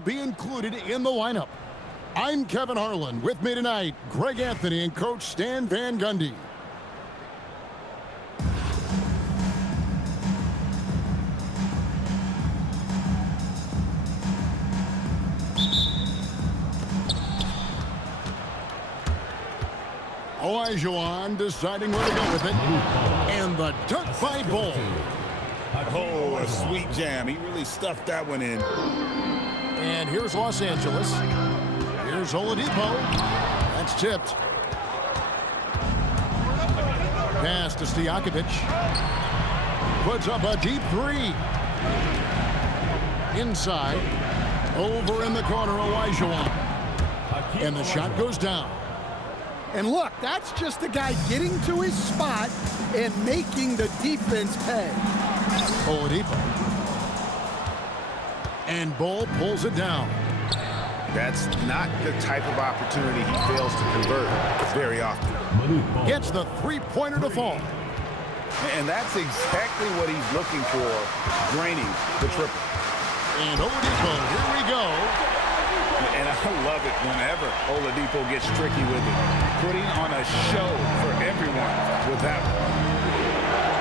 be included in the lineup. I'm Kevin Harlan. With me tonight, Greg Anthony and Coach Stan Van Gundy. Olajuwon deciding where to go with it. And the dunk by Bull. Oh, a sweet jam. He really stuffed that one in. And here's Los Angeles. Here's Oladipo. That's tipped. Pass to Stojakovic. Puts up a deep three. Inside. Over in the corner, Olajuwon. And the shot goes down. And look, that's just a guy getting to his spot and making the defense pay. Oladipo. And Bull pulls it down. That's not the type of opportunity he fails to convert very often. Gets the three-pointer to fall. And that's exactly what he's looking for, draining the triple. And Oladipo, here we go. And I love it whenever Oladipo gets tricky with it. Putting on a show for everyone with that one.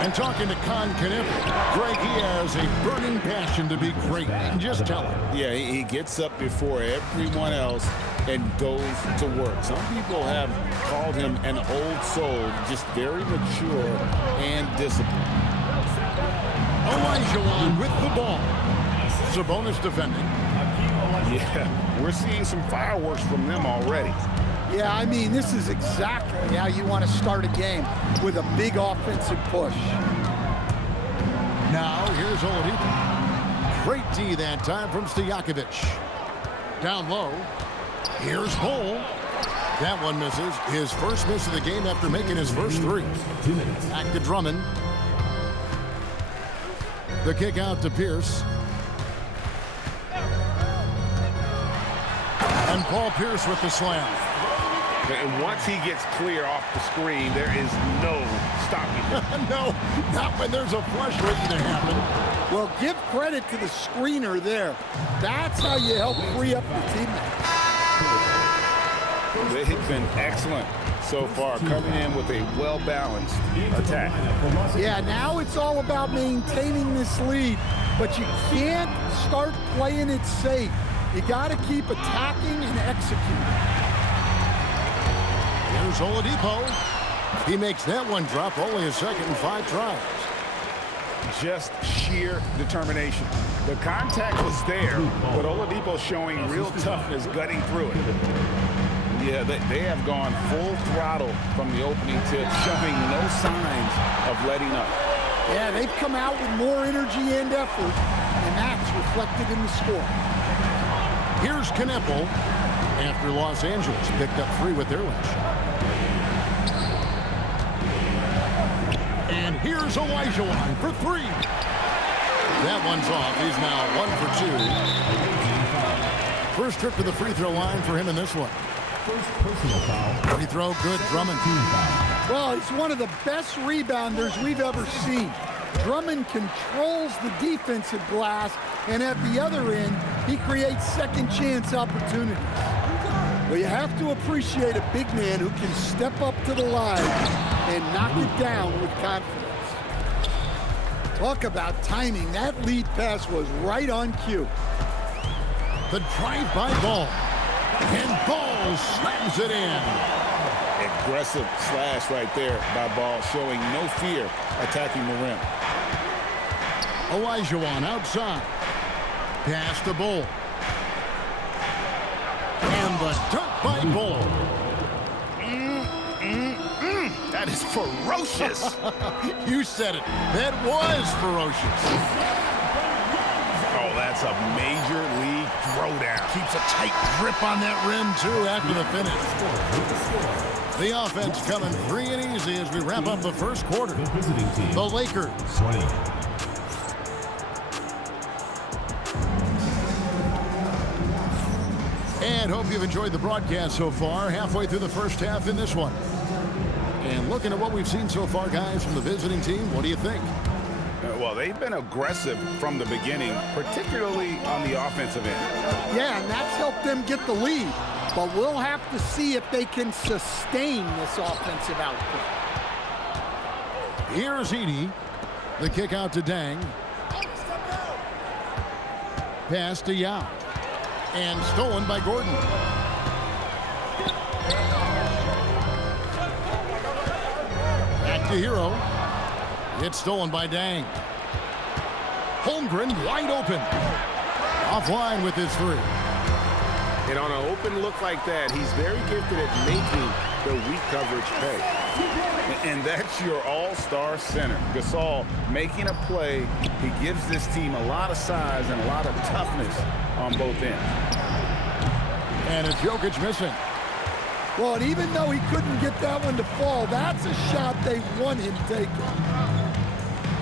And talking to Con Kniff, Greg, he has a burning passion to be great. And just tell him. Yeah, he gets up before everyone else and goes to work. Some people have called him an old soul, just very mature and disciplined. Olajuwon with the ball. Sabonis defending. Yeah, we're seeing some fireworks from them already. Yeah, I mean, this is exactly how you want to start a game, with a big offensive push. Now, here's Oladipo. Great D that time from Stojakovic. Down low. Here's Bull. That one misses. His first miss of the game after making his first three. Back to Drummond. The kick out to Pierce. And Paul Pierce with the slam. And once he gets clear off the screen, there is no stopping him. No, not when there's a flush waiting to happen. Well, give credit to the screener there. That's how you help free up your teammates. They've been excellent so far, coming in with a well-balanced attack. Yeah, now it's all about maintaining this lead, but you can't start playing it safe. You got to keep attacking and executing. Here's Oladipo. He makes that one drop, only a second and 5 tries. Just sheer determination. The contact was there, but Oladipo showing real toughness, gutting through it. Yeah, they have gone full throttle from the opening tip, showing no signs of letting up. Yeah, they've come out with more energy and effort, and that's reflected in the score. Here's Kniffel after Los Angeles picked up 3 with their last shot. And here's Olajuwon for 3. That one's off. He's now 1 for 2. First trip to the free throw line for him in this one. First personal foul. Free throw good. Drummond. Well, he's one of the best rebounders we've ever seen. Drummond controls the defensive glass, and at the other end, he creates second chance opportunities. Well, you have to appreciate a big man who can step up to the line and knock it down with confidence. Talk about timing. That lead pass was right on cue. The drive-by Ball. And Ball slams it in. Aggressive slash right there by Ball, showing no fear attacking the rim. Olajuwon outside. Pass to Bull. And the dunk by Bull. That is ferocious. You said it. That was ferocious. Oh, that's a major league throwdown. Keeps a tight grip on that rim, too, after the finish. The offense coming free and easy as we wrap up the first quarter. The Lakers. 20. And hope you've enjoyed the broadcast so far. Halfway through the first half in this one. And looking at what we've seen so far, guys, from the visiting team, what do you think? Well, they've been aggressive from the beginning, particularly on the offensive end. Yeah, and that's helped them get the lead. But we'll have to see if they can sustain this offensive output. Here's Edey. The kick out to Dang. Pass to Yao. And stolen by Gordon. Back to Hero. It's stolen by Dang. Holmgren wide open. Offline with his three. And on an open look like that, he's very gifted at making the weak coverage pay. And that's your all-star center. Gasol making a play. He gives this team a lot of size and a lot of toughness on both ends. And it's Jokic missing. Well, and even though he couldn't get that one to fall, that's a shot they want him taking.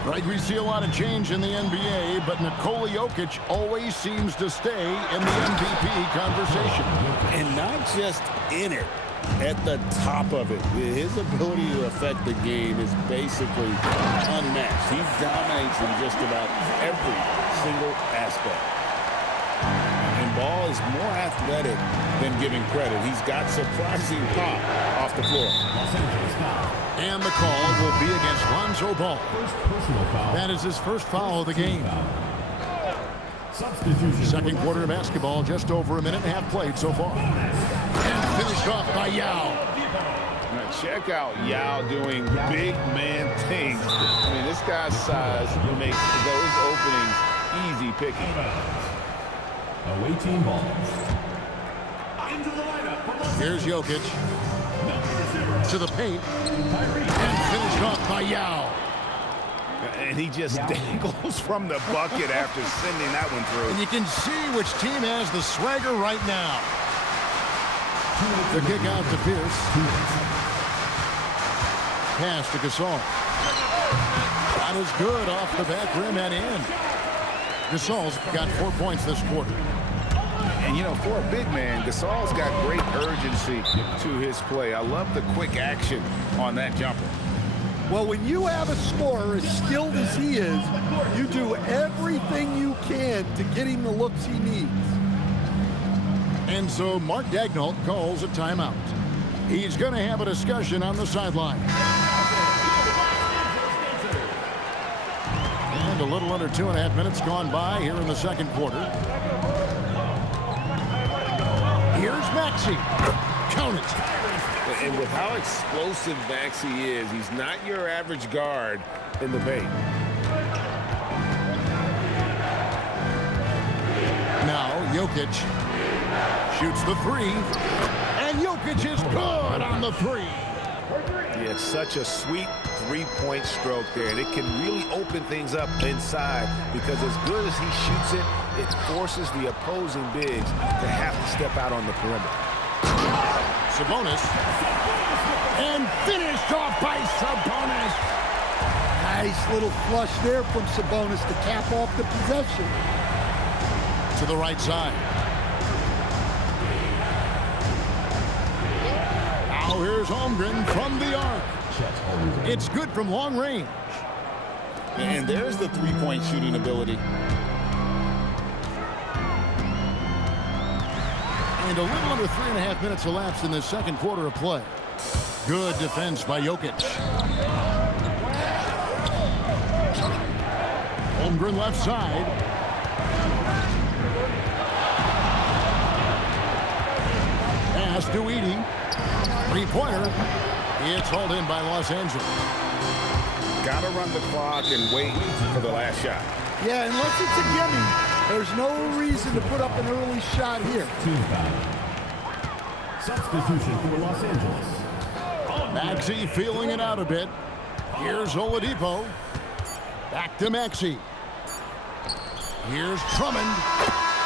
Right, we see a lot of change in the NBA, but Nikola Jokic always seems to stay in the MVP conversation. And not just in it, at the top of it. His ability to affect the game is basically unmatched. He dominates in just about every single aspect. And Ball is more athletic than giving credit. He's got surprising pop off the floor. And the call will be against Lonzo Ball. That is his first foul of the game. Second quarter of basketball, just over a minute and a half played so far. And finished off by Yao. Now check out Yao doing big man things. I mean, this guy's size makes those openings easy picking. Away team ball. Here's Jokic. To the paint. And finished off by Yao. And he just dangles from the bucket after sending that one through. And you can see which team has the swagger right now. The kick out to Pierce. Pass to Gasol. That is good off the back rim and in. Gasol's got 4 points this quarter. And, you know, for a big man, Gasol's got great urgency to his play. I love the quick action on that jumper. Well, when you have a scorer as skilled as he is, you do everything you can to get him the looks he needs. And so Mark Daigneault calls a timeout. He's going to have a discussion on the sideline. And a little under 2.5 minutes gone by here in the second quarter. Here's Maxey. Count it. And with how explosive Maxey is, he's not your average guard in the paint. Now Jokic shoots the three. And Jokic is good on the three. Yeah, it's such a sweet three-point stroke there. And it can really open things up inside because as good as he shoots it, it forces the opposing bigs to have to step out on the perimeter. Sabonis. And finished off by Sabonis. Nice little flush there from Sabonis to cap off the possession. To the right side. Now here's Holmgren from the arc. It's good from long range. And there's the three-point shooting ability. And a little under 3.5 minutes elapsed in the second quarter of play. Good defense by Jokic. Holmgren left side. Pass to Edey. Three-pointer. It's hauled in by Los Angeles. Got to run the clock and wait for the last shot. Yeah, unless it's a gimme, there's no reason to put up an early shot here. Team foul. Substitution for Los Angeles. Maxey feeling it out a bit. Here's Oladipo. Back to Maxey. Here's Drummond.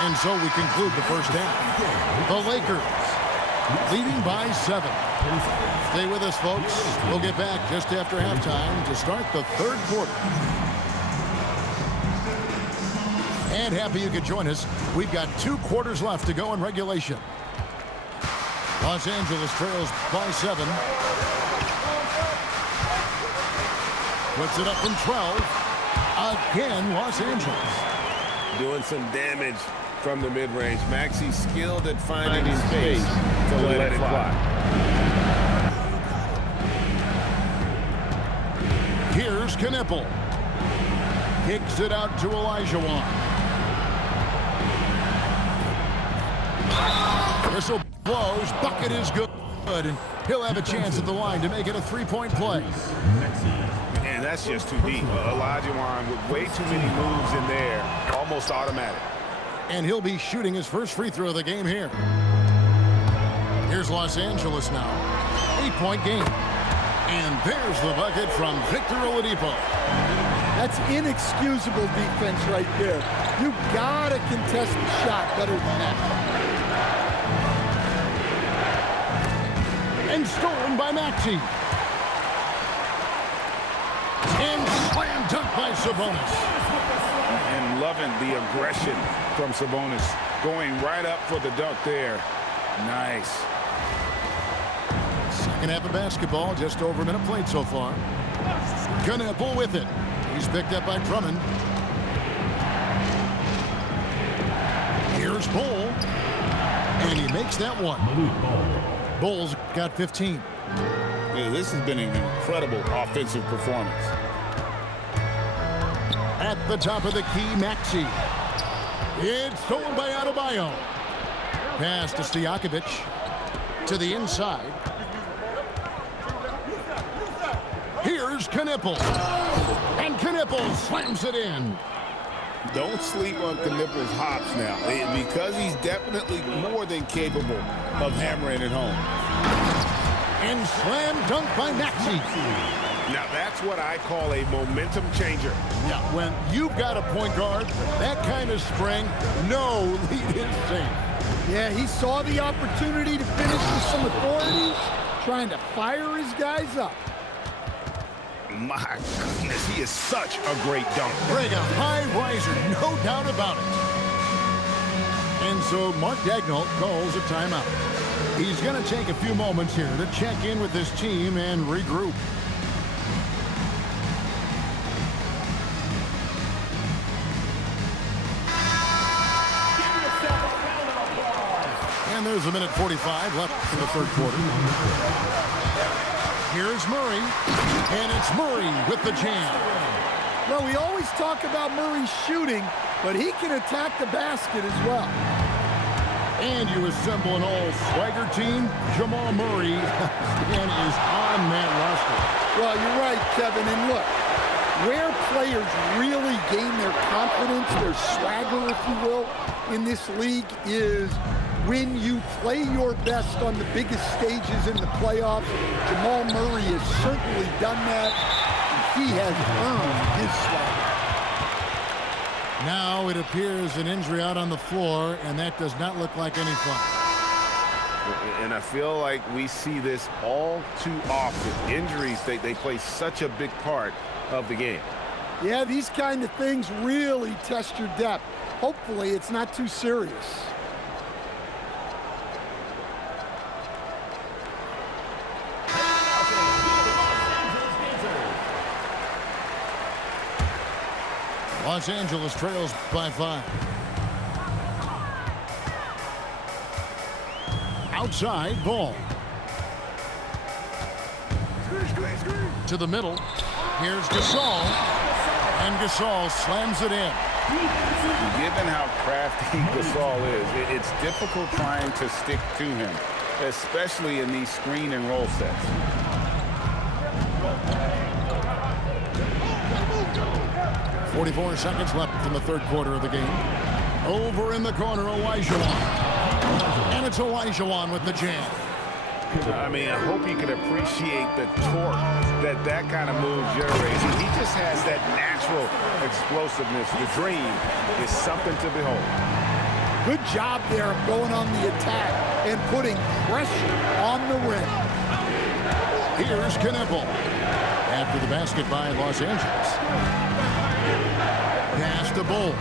And so we conclude the first half. The Lakers leading by 7. Stay with us, folks. We'll get back just after halftime to start the third quarter. And happy you could join us. We've got 2 quarters left to go in regulation. Los Angeles trails by 7. Puts it up from 12. Again, Los Angeles. Doing some damage from the mid-range. Maxi's skilled at finding space to let it fly. Here's Knipple. Kicks it out to Olajuwon. Whistle blows. Bucket is good. And he'll have a chance at the line to make it a three-point play. And that's just too deep. Olajuwon with way too many moves in there. Almost automatic. And he'll be shooting his first free throw of the game here. Here's Los Angeles now. 8-point game. And there's the bucket from Victor Oladipo. That's inexcusable defense right there. You gotta contest the shot better than that. And stolen by Maxey. And slam dunk by Sabonis. And loving the aggression from Sabonis. Going right up for the dunk there. Nice. Second half of basketball, just over a minute played so far. Knipple with it. He's picked up by Drummond. Here's Bull. And he makes that one. Bull's got 15. Yeah, this has been an incredible offensive performance. At the top of the key, Maxey. It's stolen by Adebayo. Pass to Stojakovic. To the inside. Here's Knipple. And Knipple slams it in. Don't sleep on Knipple's hops now, because he's definitely more than capable of hammering it home. And slam dunk by Maxey. Now that's what I call a momentum changer. Yeah, when you've got a point guard, that kind of spring, no lead is safe. Yeah, he saw the opportunity to finish with some authority, trying to fire his guys up. My goodness, he is such a great dunk. Greg, a high riser, no doubt about it. And so Mark Daigneault calls a timeout. He's going to take a few moments here to check in with his team and regroup. And there's a minute 45 left in the third quarter. Here's Murray, and it's Murray with the jam. Well, we always talk about Murray shooting, but he can attack the basket as well. And you assemble an all-swagger team. Jamal Murray is on that roster. Well, you're right, Kevin. And look, where players really gain their confidence, their swagger, if you will, in this league is when you play your best on the biggest stages in the playoffs. Jamal Murray has certainly done that. And he has earned his swagger. Now it appears an injury out on the floor, and that does not look like any fun. And I feel like we see this all too often. Injuries, they play such a big part of the game. Yeah, these kind of things really test your depth. Hopefully it's not too serious. Los Angeles trails by 5. Outside, Ball. To the middle. Here's Gasol. And Gasol slams it in. Given how crafty Gasol is, it's difficult trying to stick to him, especially in these screen and roll sets. .44 seconds left in the third quarter of the game. Over in the corner, Olajuwon. And it's Olajuwon with the jam. I mean, I hope you can appreciate the torque that kind of move generates. He just has that natural explosiveness. The dream is something to behold. Good job there of going on the attack and putting pressure on the rim. Here's Knipple. After the basket by Los Angeles. Pass to Bull.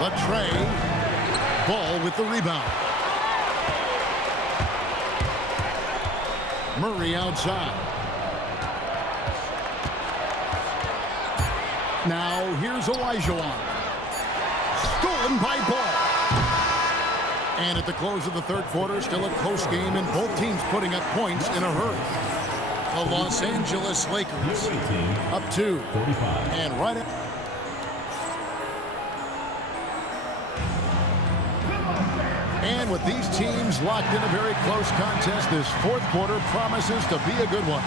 Latrey. Ball with the rebound. Murray outside. Now here's Olajuwon. Stolen by Ball. And at the close of the third quarter, still a close game, and both teams putting up points in a hurry. The Los Angeles Lakers up 2. 45. And right at And with these teams locked in a very close contest, this fourth quarter promises to be a good one.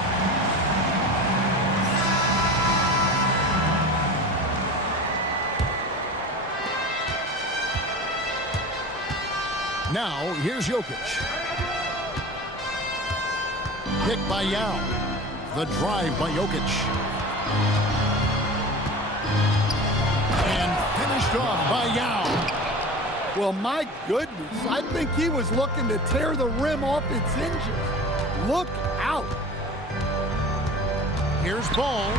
Now, here's Jokic. Pick by Yao. The drive by Jokic. And finished off by Yao. Well, my goodness, I think he was looking to tear the rim off its hinges. Look out. Here's Ball.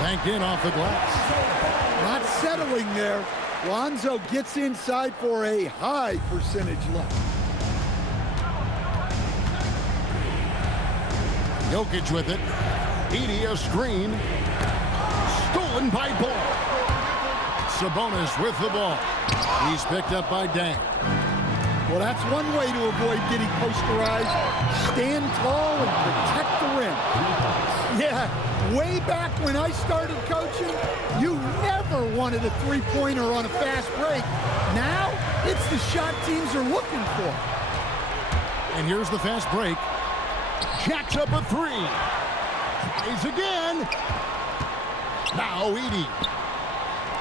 Banked in off the glass. Not settling there. Lonzo gets inside for a high percentage left. Jokic with it. Edie a screen. Stolen by Ball. Sabonis with the ball. He's picked up by Dang. Well, that's one way to avoid getting posterized. Stand tall and protect the rim. Yeah, way back when I started coaching, you never wanted a three-pointer on a fast break. Now, it's the shot teams are looking for. And here's the fast break. Jacks up a three. Tries again. Now Edie.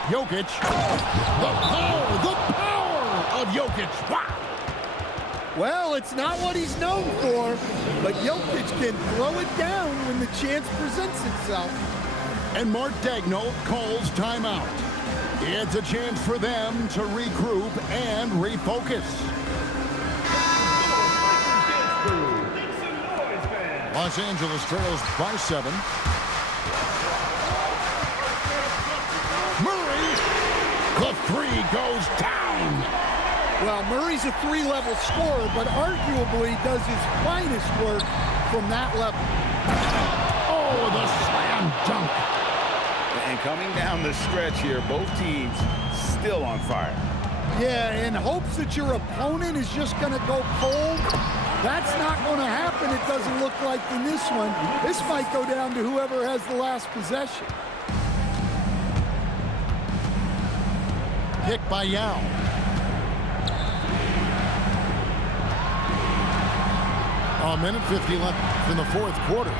Jokic. The power of Jokic. Wow. Well, it's not what he's known for, but Jokic can throw it down when the chance presents itself. And Mark Daigneault calls timeout. It's a chance for them to regroup and refocus. Los Angeles trails by 7. Murray, the three goes down. Well, Murray's a three-level scorer, but arguably does his finest work from that level. Oh, the slam dunk. And coming down the stretch here, both teams still on fire. Yeah, in hopes that your opponent is just going to go cold. That's not going to happen, it doesn't look like in this one. This might go down to whoever has the last possession. Pick by Yao. A minute 50 left in the fourth quarter.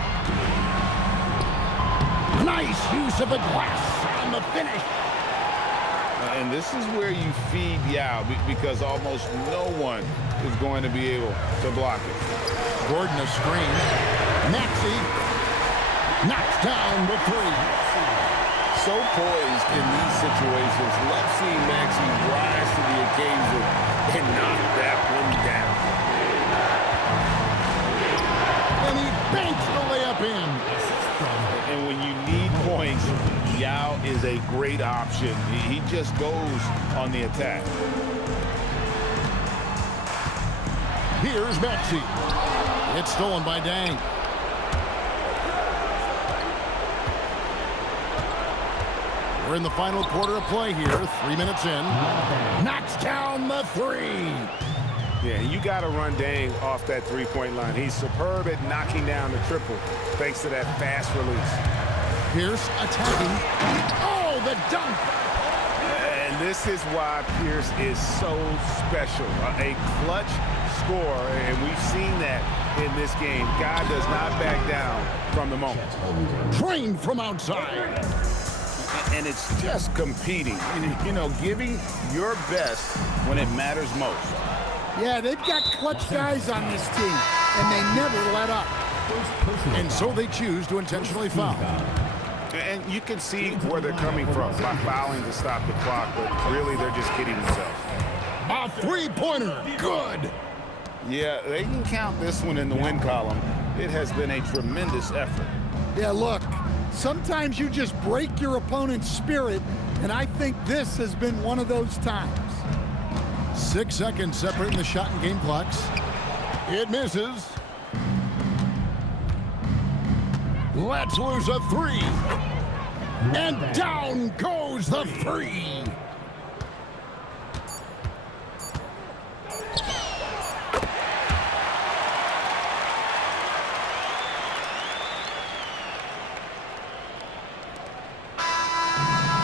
Nice use of the glass on the finish. And this is where you feed Yao because almost no one is going to be able to block it. Gordon a screen. Maxey knocks down the three. So poised in these situations. Let's see Maxey rise to the occasion and knock that one down. And he banks the layup in. And when you need points, Yao is a great option. He just goes on the attack. Here's Maxey. It's stolen by Dang. We're in the final quarter of play here. 3 minutes in. Knocks down the three. Yeah, you got to run Dang off that three-point line. He's superb at knocking down the triple thanks to that fast release. Pierce attacking. Oh, the dunk. And this is why Pierce is so special. A clutch scorer, and we've seen that in this game. Guy does not back down from the moment. Trained from outside. And it's just competing. You know, giving your best when it matters most. Yeah, they've got clutch guys on this team, and they never let up. And so they choose to intentionally foul. And you can see where they're coming from by fouling to stop the clock, but really they're just kidding themselves. A three-pointer. Good. Yeah, they can count this one in the win column. It has been a tremendous effort. Yeah, look, sometimes you just break your opponent's spirit, and I think this has been one of those times. 6 seconds separating the shot and game clocks. It misses. Let's lose a three. And down goes the three.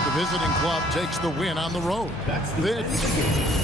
The visiting club takes the win on the road. That's the This